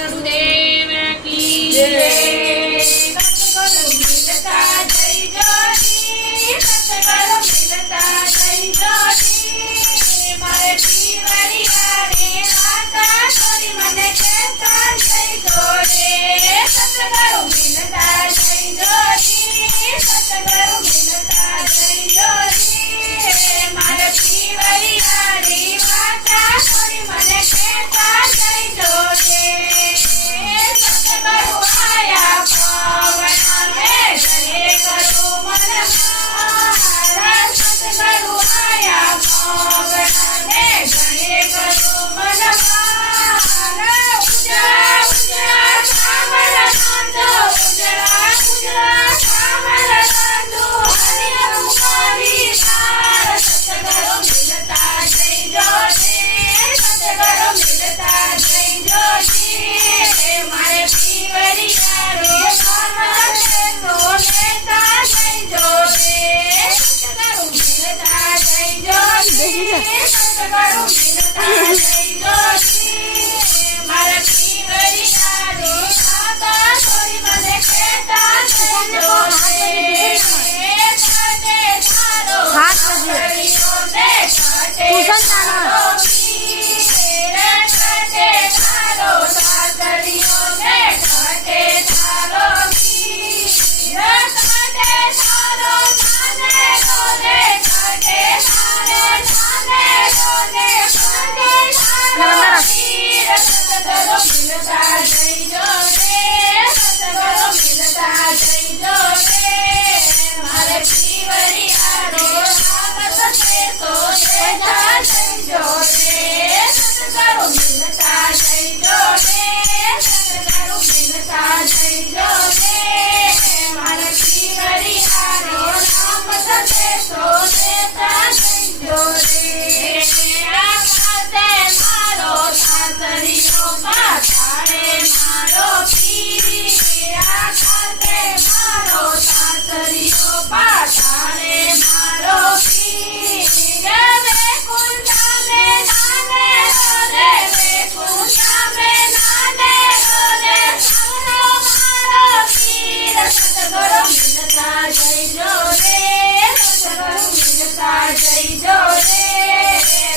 સદગુરુદેવ કી જય સદગુરુ મિલતા જય જોડી સદગુરુ મિલતા જય જોડી મારે પીવરિયા રે માતા છોરી મને કહેતા જય જોડે સદગુરુ મિલતા જય જોડી સદગુરુ મિલતા જય જોડી મારે પીવરિયા રે માતા છોરી મને કહેતા જય જોડે સદગુરુ આયા પાવન મે જય કરો મન મારા સદગુરુ આયા પાવન મે જય કરો મન મારા ઉજા ઉજા કામળ નાંદો ઉજળા ઉજળા કામળ નાંદો હરિયમ મારી તાર સદગુરુ મિલતા જય જોડી સદગુરુ મિલતા જય જોડી મારે પીવરિયા રે માતા નો લેતા જય જોડી સદગુરુ મિલતા જય જોડી સદગુરુ મિલતા જય જોડી મારે પીવરિયા રે માતા છોરી મને કહેતા જય જોડી છાટે ધારો છાટે ધારો